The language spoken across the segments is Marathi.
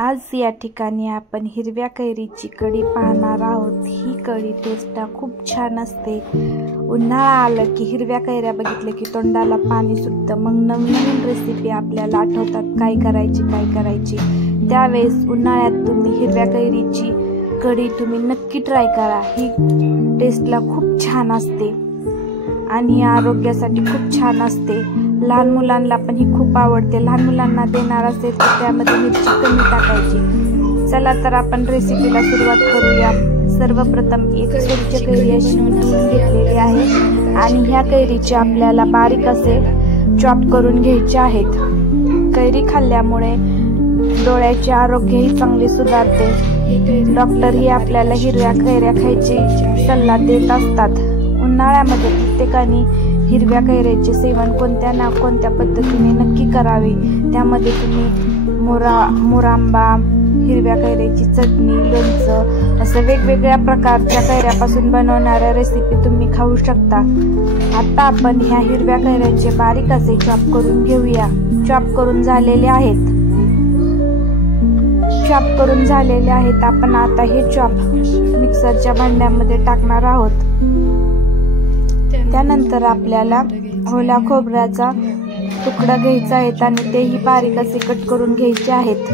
आज या ठिकाणी आपण हिरव्या कैरीची कढी पाहणार आहोत। ही कढी टेस्टला खूप छान असते। उन्हाळा आलं की हिरव्या कैऱ्या बघितले की तोंडाला पाणी सुटतं। मग नवीन रेसिपी आपल्याला आठवतात काय करायची। त्यावेळेस उन्हाळ्यात तुम्ही हिरव्या कैरीची कढी तुम्ही नक्की ट्राय करा। ही टेस्टला खूप छान असते आणि आरोग्यासाठी खूप छान असते। लहान मुलांना पण ही खूप आवडते। लहान मुलांना देणार असेल तर त्यामध्ये मिरची कमी टाकायची। चला तर आपण रेसिपीला सुरुवात करूया। सर्वप्रथम एक स्वच्छ कैरी अशी धुवून घेतलेली आहे आणि ह्या कैरीचे आपल्याला बारीक असे चॉप करून घ्यायचे आहेत। कैरी खाल्ल्यामुळे डोळ्याचे आरोग्यही चांगले सुधारते। डॉक्टर ही आपल्याला हिरव्या कैऱ्या खायची सल्ला देत असतात। उन्हाळ्यामध्ये प्रत्येकाने हिरव्या कैऱ्याचे सेवन कोणत्या ना कोणत्या पद्धतीने नक्की करावे। त्यामध्ये तुम्ही मोरांबा, हिरव्या कैऱ्याची चटणी, लोणचं असं वेगवेगळ्या प्रकारच्या कैऱ्यापासून बनवणाऱ्या रेसिपी तुम्ही खाऊ शकता। आता आपण ह्या हिरव्या कैऱ्यांचे बारीक असे चॉप करून घेऊया। चॉप करून झालेले आहेत। आपण आता हे चॉप मिक्सरच्या भांड्यामध्ये टाकणार आहोत। त्यानंतर आपल्याला ओल्या खोबऱ्याचा तुकडा घ्यायचा आहे आणि तेही बारीक असे कट करून घ्यायचे आहेत।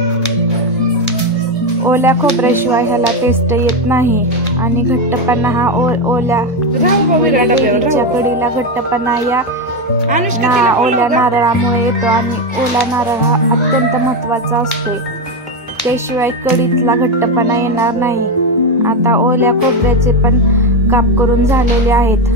ओल्या खोबऱ्याशिवाय ह्याला टेस्ट येत नाही आणि घट्टपणा हा ओल्या कैरीच्या कढीला घट्टपणा या ओल्या नारळामुळे येतो आणि ओला नारळ हा अत्यंत महत्त्वाचा असतो। त्याशिवाय कढीतला घट्टपणा येणार नाही। आता ओल्या खोबऱ्याचे पण काप करून झालेले आहेत।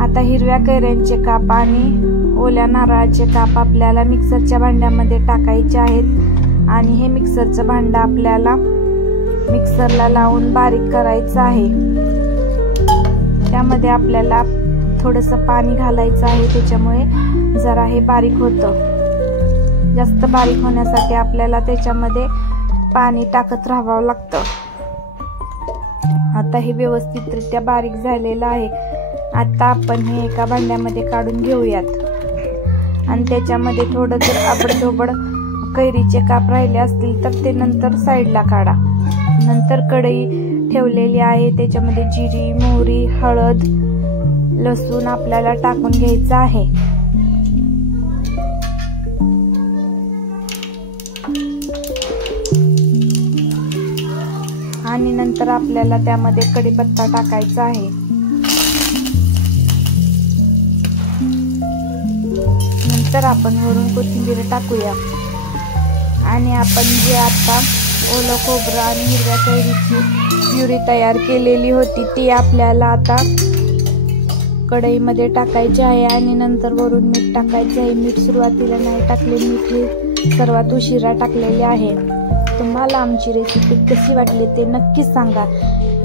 आता हिरव्या कैऱ्यांचे काप आणि ओल्या नारळाचे काप आपल्याला मिक्सरच्या भांड्यामध्ये टाकायचे आहेत आणि हे मिक्सरचं भांडं आपल्याला मिक्सरला लावून बारीक करायचं आहे। त्यामध्ये आपल्याला थोडंसं पाणी घालायचं आहे, त्याच्यामुळे जरा हे बारीक होतं। जास्त बारीक होण्यासाठी आपल्याला त्याच्यामध्ये पाणी टाकत राहावं लागतं। आता हे व्यवस्थितरित्या बारीक झालेलं आहे। आता आपण हे एका भांड्यामध्ये काढून घेऊयात आणि त्याच्यामध्ये थोडं जर आबडधोबड कैरीचे काप राहिले असतील तर ते नंतर साईडला काढा। नंतर कढई ठेवलेली आहे, त्याच्यामध्ये जिरी, मोहरी, हळद, लसूण आपल्याला टाकून घ्यायचं आहे। आणि नंतर आपल्याला त्यामध्ये कढीपत्ता टाकायचा आहे। नंतर आपण वरून कोथिंबीर टाकूया आणि आपण जे आता ओलं खोबरं आणि हिरव्या कैरीची प्युरी तयार केलेली होती ती आपल्याला आता कढईमध्ये टाकायची आहे आणि नंतर वरून मीठ टाकायचे आहे। मीठ सुरुवातीला नाही टाकले, मीठ हे सर्वात उशिरा टाकलेले आहे। तुम्हाला आमची रेसिपी कशी वाटली ते नक्की सांगा।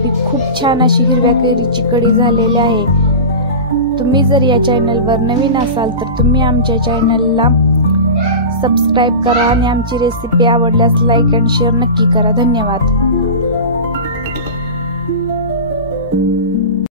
ही खूप छान अशी हिरव्या कैरीची कढी झालेली आहे। तुम्ही जर या चॅनलवर नवीन असाल तर तुम्ही आमच्या चॅनलला सबस्क्राईब करा आणि आमची रेसिपी आवडल्यास लाईक आणि शेअर नक्की करा। धन्यवाद।